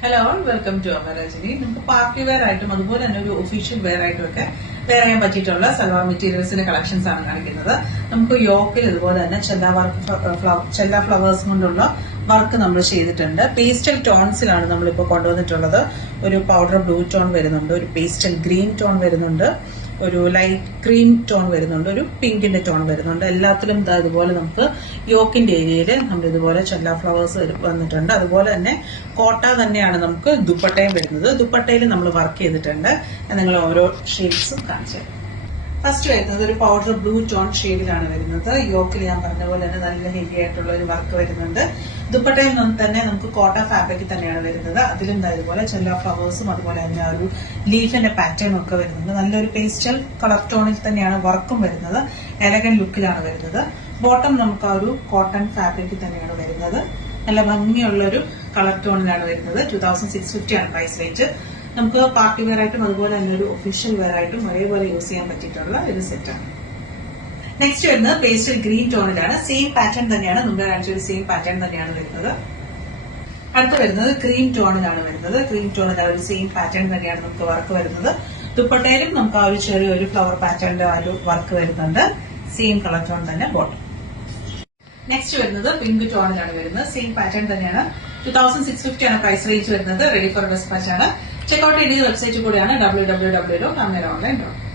Hello welcome to അമരാജിനി. നമുക്ക് party wear ആയിട്ടും അതുപോലെ തന്നെ ഒരു ഒഫീഷ്യൽ വെയർ ആയിട്ടും ഒക്കെ വെയർ ചെയ്യാൻ പറ്റിയിട്ടുള്ള സൽവാർ മെറ്റീരിയൽസിന്റെ കളക്ഷൻസ് ആണ് കാണിക്കുന്നത്. നമുക്ക് യോക്കിൽ ഇതുപോലെ തന്നെ ചെല്ല ഫ്ലവേഴ്സ് കൊണ്ടുള്ള വർക്ക് നമ്മൾ ചെയ്തിട്ടുണ്ട്. പേസ്റ്റൽ ടോൺസിലാണ് നമ്മളിപ്പോൾ കൊണ്ടുവന്നിട്ടുള്ളത്. ഒരു പൗഡർ ബ്ലൂ ടോൺ വരുന്നുണ്ട്, ഒരു പേസ്റ്റൽ ഗ്രീൻ ടോൺ വരുന്നുണ്ട്, ഒരു ലൈറ്റ് ക്രീം ടോൺ വരുന്നുണ്ട്, ഒരു പിങ്കിന്റെ ടോൺ വരുന്നുണ്ട്. എല്ലാത്തിലും ഇതുപോലെ നമുക്ക് യോക്കിന്റെ ഏരിയയിൽ നമ്മൾ ഇതുപോലെ ചെല്ല ഫ്ലവേഴ്സ് വന്നിട്ടുണ്ട്. അതുപോലെ തന്നെ കോട്ട തന്നെയാണ് നമുക്ക് ദുപ്പട്ടയും വരുന്നത്. ദുപ്പട്ടയിൽ നമ്മൾ വർക്ക് ചെയ്തിട്ടുണ്ട്. നിങ്ങൾ ഓരോ ഷെയ്ഡ്സും കാണിച്ചു. ഫസ്റ്റ് വരുന്നത് ഒരു പൗഡർ ബ്ലൂ ടോൺ ഷെയ്ഡിലാണ് വരുന്നത്. യോക്കിൽ ഞാൻ പറഞ്ഞ പോലെ തന്നെ നല്ല ഹെവി ആയിട്ടുള്ള ഒരു വർക്ക് വരുന്നുണ്ട്. ദുപ്പട്ടയിൽ തന്നെ നമുക്ക് കോട്ട ഫാബ്രിക് തന്നെയാണ് വരുന്നത്. അതിലും ഇതുപോലെ ചെല്ല ഫ്ലവേഴ്സും അതുപോലെ തന്നെ ഒരു ലീഫിന്റെ പാറ്റേണും ഒക്കെ വരുന്നുണ്ട്. നല്ലൊരു പേസ്റ്റൽ കളർ ടോണിൽ തന്നെയാണ് വർക്കും വരുന്നത്. എലഗൻ ലുക്കിലാണ് വരുന്നത്. ബോട്ടം നമുക്ക് ആ ഒരു കോട്ടൺ ഫാബ്രിക് തന്നെയാണ് വരുന്നത്. നല്ല ഭംഗിയുള്ള ഒരു കളർ ടോണിലാണ് വരുന്നത്. 2650 ആണ് പ്രൈസ് റേറ്റ്. നമുക്ക് പാർട്ടി വെയർ ആയിട്ടും അതുപോലെ തന്നെ ഒരു ഒഫീഷ്യൽ വെയർ ആയിട്ടും ഒരേപോലെ യൂസ് ചെയ്യാൻ പറ്റിയിട്ടുള്ള ഒരു സെറ്റാണ്. നെക്സ്റ്റ് വരുന്നത് പേസ്റ്റൽ ഗ്രീൻ ടോണിലാണ്. സെയിം പാറ്റേൺ തന്നെയാണ്, മുമ്പേ കാണിച്ച ഒരു സെയിം പാറ്റേൺ തന്നെയാണ് വരുന്നത്. അടുത്ത് വരുന്നത് ക്രീം ടോണിലാണ് വരുന്നത്. ക്രീം ടോണിൽ ആ ഒരു സെയിം പാറ്റേൺ തന്നെയാണ് നമുക്ക് വർക്ക് വരുന്നത്. ദുപ്പട്ടയിലും നമുക്ക് ആ ഒരു ചെറിയൊരു ഫ്ലവർ പാറ്റേണിന്റെ ആ ഒരു വർക്ക് വരുന്നുണ്ട്. സെയിം കളർ ടോൺ തന്നെ ബോട്ടം. നെക്സ്റ്റ് വരുന്നത് പിങ്ക് ടോണിലാണ് വരുന്നത്. സെയിം പാറ്റേൺ തന്നെയാണ്. 2650 ആണ് പ്രൈസ് റേഞ്ച് വരുന്നത്. റെഡി ഫോർ ഡിസ്പാച്ച് ആണ്. ചെക്ക്ഔട്ട് ചെയ്ത് വെബ്സൈറ്റ് കൂടിയാണ് www.ameraonline.com.